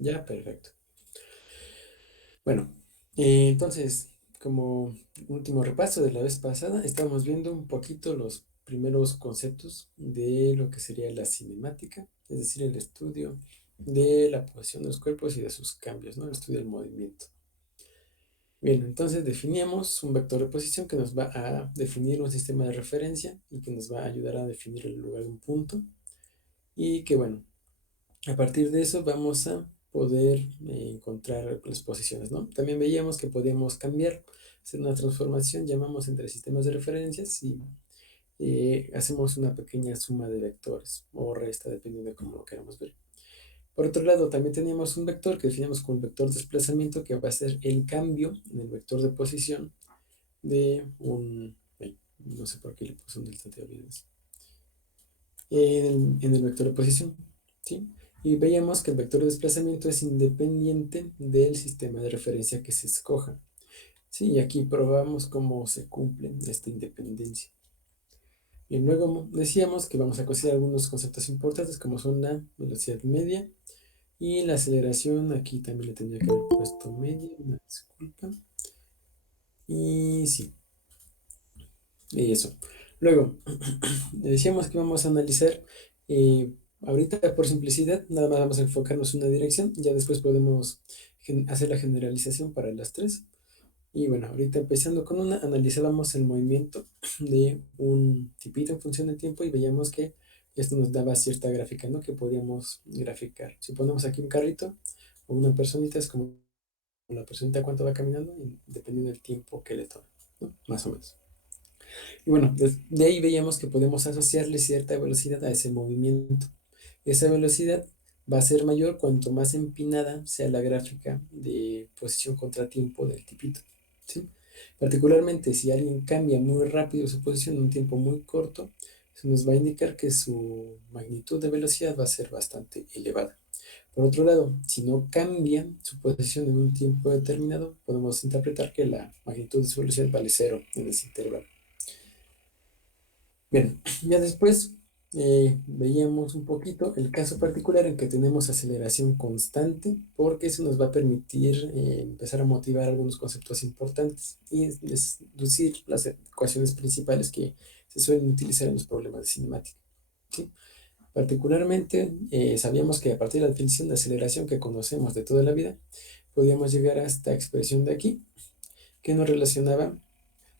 Ya, perfecto. Bueno, entonces, como último repaso de la vez pasada, estábamos viendo un poquito los primeros conceptos de lo que sería la cinemática, es decir, el estudio de la posición de los cuerpos y de sus cambios, ¿no? El estudio del movimiento. Bien, entonces definíamos un vector de posición que nos va a definir un sistema de referencia y que nos va a ayudar a definir el lugar de un punto y que, bueno, a partir de eso vamos a poder encontrar las posiciones, ¿no? También veíamos que podíamos cambiar, hacer una transformación, llamamos entre sistemas de referencias y hacemos una pequeña suma de vectores o resta, dependiendo de cómo lo queramos ver. Por otro lado, también teníamos un vector que definimos como el vector de desplazamiento, que va a ser el cambio en el vector de posición de un... no sé por qué le puse un delta de olvides. En el vector de posición, ¿sí? Y veíamos que el vector de desplazamiento es independiente del sistema de referencia que se escoja, ¿sí? Y aquí probamos cómo se cumple esta independencia. Y luego decíamos que vamos a considerar algunos conceptos importantes como son la velocidad media y la aceleración. Aquí también le tendría que haber puesto media, una disculpa. Y sí, y eso. Luego, decíamos que vamos a analizar, ahorita por simplicidad, nada más vamos a enfocarnos en una dirección, ya después podemos hacer la generalización para las tres. Y bueno, ahorita empezando con una, analizábamos el movimiento de un tipito en función del tiempo y veíamos que esto nos daba cierta gráfica, ¿no? Que podíamos graficar. Si ponemos aquí un carrito o una personita, es como la personita cuánto va caminando, y dependiendo del tiempo que le tome, ¿no? Más o menos. Y bueno, de ahí veíamos que podemos asociarle cierta velocidad a ese movimiento. Esa velocidad va a ser mayor cuanto más empinada sea la gráfica de posición contra tiempo del tipito, ¿sí? Particularmente si alguien cambia muy rápido su posición en un tiempo muy corto, eso nos va a indicar que su magnitud de velocidad va a ser bastante elevada. Por otro lado, si no cambia su posición en un tiempo determinado, podemos interpretar que la magnitud de su velocidad vale cero en ese intervalo. Bien, ya después veíamos un poquito el caso particular en que tenemos aceleración constante, porque eso nos va a permitir empezar a motivar algunos conceptos importantes y deducir las ecuaciones principales que se suelen utilizar en los problemas de cinemática, ¿sí? Particularmente, sabíamos que a partir de la definición de aceleración que conocemos de toda la vida, podíamos llegar a esta expresión de aquí, que nos relacionaba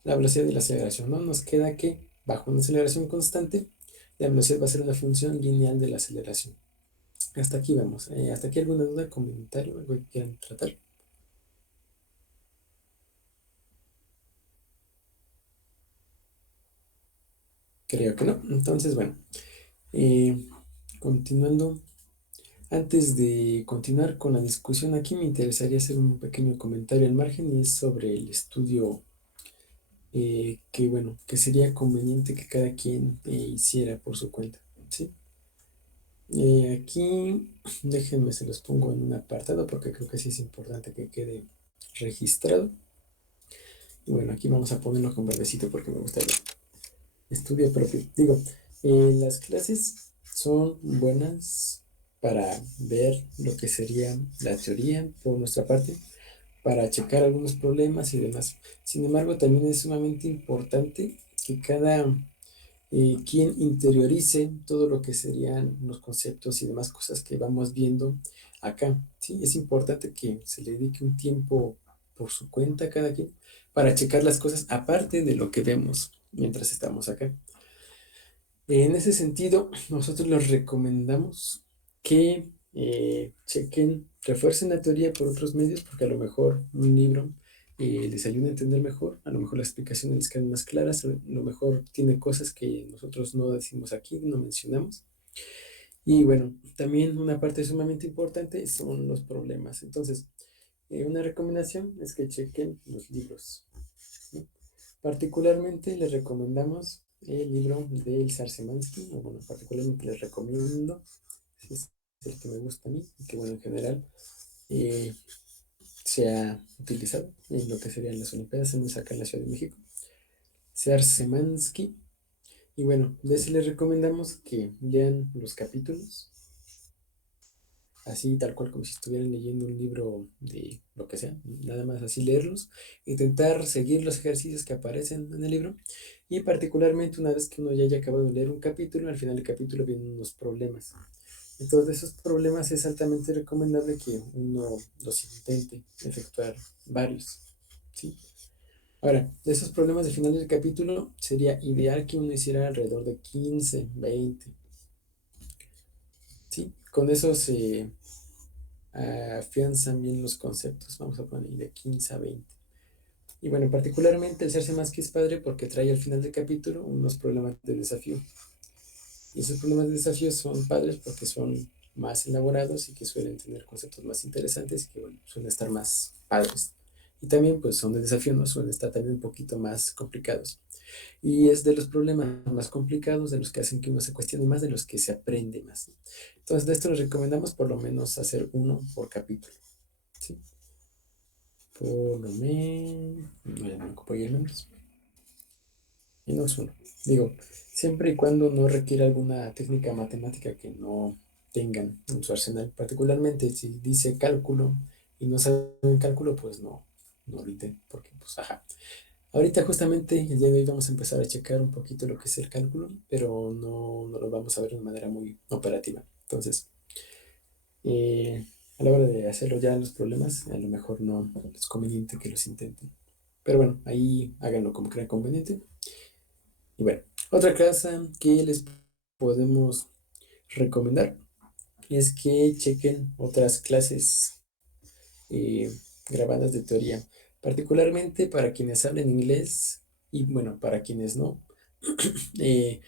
la velocidad y la aceleración, ¿no? Nos queda que bajo una aceleración constante, la velocidad va a ser una función lineal de la aceleración. Hasta aquí vamos. ¿Hasta aquí alguna duda, comentario, algo que quieran tratar? Creo que no. Entonces, bueno, eh, continuando. Antes de continuar con la discusión aquí, me interesaría hacer un pequeño comentario al margen y es sobre el estudio que, bueno, que sería conveniente que cada quien hiciera por su cuenta, ¿sí? Aquí, déjenme, se los pongo en un apartado porque creo que sí es importante que quede registrado. Y bueno, aquí vamos a ponerlo con verdecito porque me gusta el estudio propio. Digo, las clases son buenas para ver lo que sería la teoría por nuestra parte, para checar algunos problemas y demás. Sin embargo, también es sumamente importante que cada quien interiorice todo lo que serían los conceptos y demás cosas que vamos viendo acá, ¿sí? Es importante que se le dedique un tiempo por su cuenta a cada quien para checar las cosas aparte de lo que vemos mientras estamos acá. En ese sentido, nosotros les recomendamos que chequen, refuercen la teoría por otros medios, porque a lo mejor un libro les ayuda a entender mejor, a lo mejor las explicaciones les quedan más claras, a lo mejor tiene cosas que nosotros no decimos aquí, no mencionamos. Y bueno, también una parte sumamente importante son los problemas. Entonces, una recomendación es que chequen los libros, ¿no? Particularmente les recomendamos el libro de Ilsar Semansky, o bueno, particularmente les recomiendo, ese es el que me gusta a mí, y que bueno, en general eh, se ha utilizado en lo que serían las Olimpiadas, en acá en la Ciudad de México, Ilsar Semansky, y bueno, de ese les recomendamos que lean los capítulos así tal cual como si estuvieran leyendo un libro de lo que sea, nada más así leerlos, intentar seguir los ejercicios que aparecen en el libro y particularmente una vez que uno ya haya acabado de leer un capítulo, al final del capítulo vienen unos problemas. Entonces, de esos problemas es altamente recomendable que uno los intente efectuar varios, ¿sí? Ahora, de esos problemas de final del capítulo, sería ideal que uno hiciera alrededor de 15, 20, ¿sí? Con eso se afianzan bien los conceptos, vamos a poner de 15 a 20. Y bueno, particularmente el Serse Más que es padre porque trae al final del capítulo unos problemas de desafío. Y esos problemas de desafío son padres porque son más elaborados y que suelen tener conceptos más interesantes y que bueno, suelen estar más padres. Y también pues son de desafío, ¿no? Suelen estar también un poquito más complicados. Y es de los problemas más complicados, de los que hacen que uno se cuestione más, de los que se aprende más. Entonces de esto les recomendamos por lo menos hacer uno por capítulo, ¿sí? Por lo menos, no, ya no me ocupo ahí el menos, menos uno. Digo, siempre y cuando no requiera alguna técnica matemática que no tengan en su arsenal. Particularmente si dice cálculo y no saben cálculo, pues no, no lo intenten, porque pues ajá. Ahorita justamente el día de hoy vamos a empezar a checar un poquito lo que es el cálculo, pero no lo vamos a ver de manera muy operativa. Entonces, a la hora de hacerlo ya los problemas, a lo mejor no es conveniente que los intenten. Pero bueno, ahí háganlo como crean conveniente. Y bueno, otra cosa que les podemos recomendar es que chequen otras clases eh, grabadas de teoría, particularmente para quienes hablen inglés y bueno, para quienes no. eh,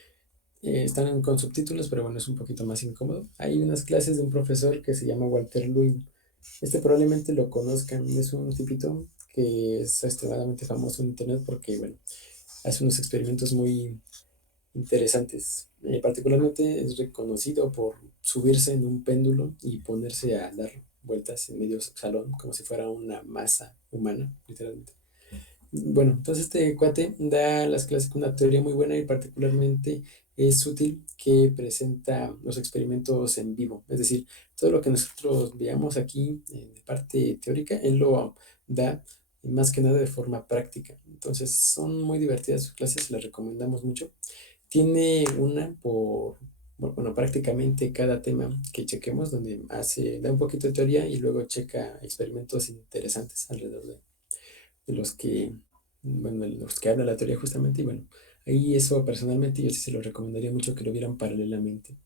están con subtítulos, pero bueno, es un poquito más incómodo. Hay unas clases de un profesor que se llama Walter Lewin. Este probablemente lo conozcan, es un tipito que es extremadamente famoso en internet porque, bueno, hace unos experimentos muy interesantes. Particularmente es reconocido por subirse en un péndulo y ponerse a dar vueltas en medio salón como si fuera una masa humana, literalmente. Bueno, entonces este cuate da las clases con una teoría muy buena y particularmente es útil que presenta los experimentos en vivo. Es decir, todo lo que nosotros veamos aquí de parte teórica, él lo da más que nada de forma práctica. Entonces son muy divertidas sus clases, las recomendamos mucho. Tiene una bueno, prácticamente cada tema que chequemos, donde da un poquito de teoría y luego checa experimentos interesantes alrededor de los que, bueno, de los que habla la teoría justamente. Y bueno, ahí eso personalmente yo sí se lo recomendaría mucho que lo vieran paralelamente.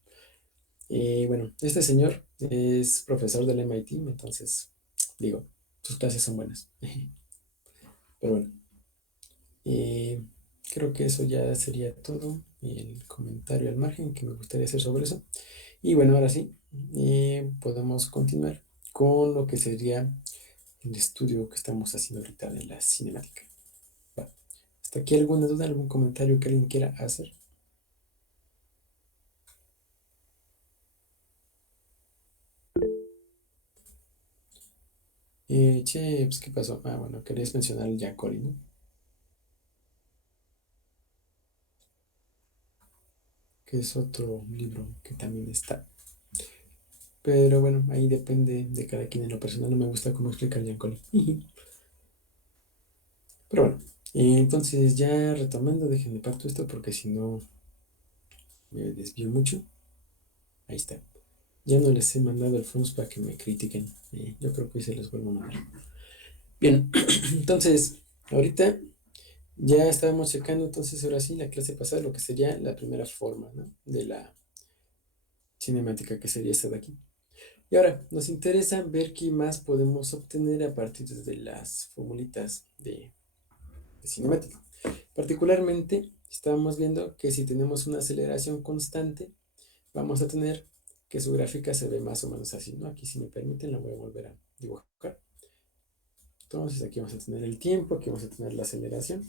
Bueno, este señor es profesor del MIT, entonces, digo, sus clases son buenas. Pero bueno. Eh, Creo que eso ya sería todo. El comentario al margen que me gustaría hacer sobre eso. Y bueno, ahora sí, podemos continuar con lo que sería el estudio que estamos haciendo ahorita de la cinemática. Va. ¿Hasta aquí alguna duda, algún comentario que alguien quiera hacer? Che, pues, ¿qué pasó? Ah, bueno, querías mencionar el Yancoli, ¿no? Que es otro libro que también está. Pero bueno, ahí depende de cada quien. En lo personal no me gusta cómo explica el Yancoli. Pero bueno, entonces ya retomando, déjenme parto esto porque si no me desvío mucho. Ahí está. Ya no les he mandado el FUNS para que me critiquen. Yo creo que hoy se los vuelvo a mandar. Bien, entonces, ahorita ya estábamos checando, entonces ahora sí, la clase pasada, lo que sería la primera forma, ¿no? De la cinemática, que sería esta de aquí. Y ahora, nos interesa ver qué más podemos obtener a partir de las formulitas de cinemática. Particularmente, estábamos viendo que si tenemos una aceleración constante, vamos a tener que su gráfica se ve más o menos así, ¿no? Aquí, si me permiten, la voy a volver a dibujar. Entonces, aquí vamos a tener el tiempo, aquí vamos a tener la aceleración,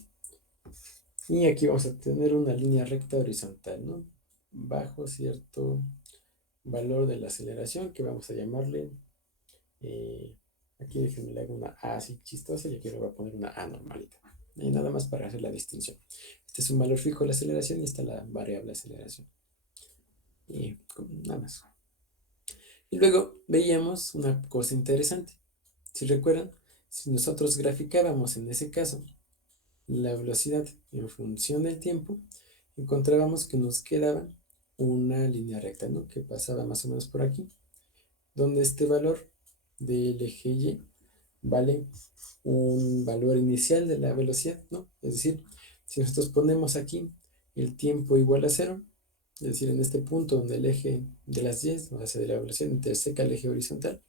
y aquí vamos a tener una línea recta horizontal, ¿no? Bajo cierto valor de la aceleración, que vamos a llamarle, eh, aquí déjenme le hago una A así chistosa, y aquí le voy a poner una A normalita. Y nada más para hacer la distinción. Este es un valor fijo de la aceleración y esta es la variable aceleración. Y nada más. Y luego veíamos una cosa interesante. Si recuerdan, si nosotros graficábamos en ese caso la velocidad en función del tiempo, encontrábamos que nos quedaba una línea recta, ¿no? Que pasaba más o menos por aquí, donde este valor del eje Y vale un valor inicial de la velocidad, ¿no? Es decir, si nosotros ponemos aquí el tiempo igual a cero, es decir, en este punto donde el eje de las Y, o sea, de la velocidad, interseca el eje horizontal,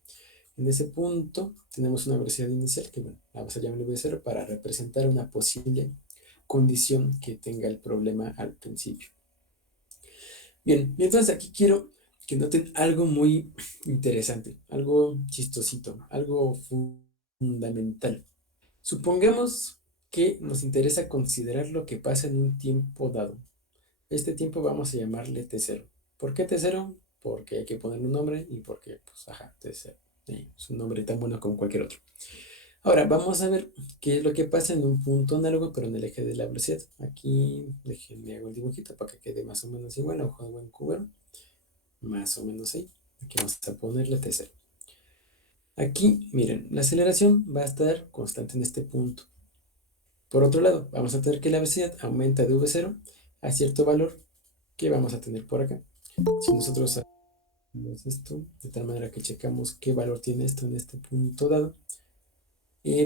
en ese punto tenemos una velocidad inicial que, bueno, la vamos a llamar V0 para representar una posible condición que tenga el problema al principio. Bien, y entonces aquí quiero que noten algo muy interesante, algo chistosito, algo fundamental. Supongamos que nos interesa considerar lo que pasa en un tiempo dado. Este tiempo vamos a llamarle T0. ¿Por qué T0? Porque hay que ponerle un nombre y porque, pues, ajá, T0. Es un nombre tan bueno como cualquier otro. Ahora, vamos a ver qué es lo que pasa en un punto análogo, pero en el eje de la velocidad. Aquí, déjenme hago el dibujito para que quede más o menos igual, ojo de buen cubero. Más o menos ahí. Aquí vamos a ponerle T0. Aquí, miren, la aceleración va a estar constante en este punto. Por otro lado, vamos a tener que la velocidad aumenta de V0 a cierto valor que vamos a tener por acá. Si nosotros hacemos esto, de tal manera que checamos qué valor tiene esto en este punto dado,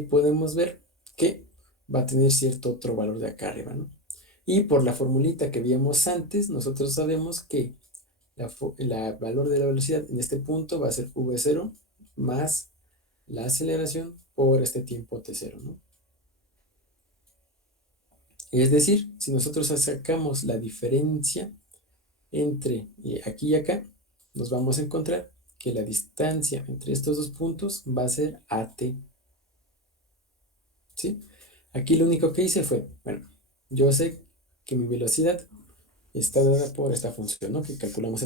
podemos ver que va a tener cierto otro valor de acá arriba, ¿no? Y por la formulita que vimos antes, nosotros sabemos que la valor de la velocidad en este punto va a ser V0 más la aceleración por este tiempo T0, ¿no? Es decir, si nosotros sacamos la diferencia entre aquí y acá, nos vamos a encontrar que la distancia entre estos dos puntos va a ser AT, ¿sí? Aquí lo único que hice fue, bueno, yo sé que mi velocidad está dada por esta función, ¿no? Que calculamos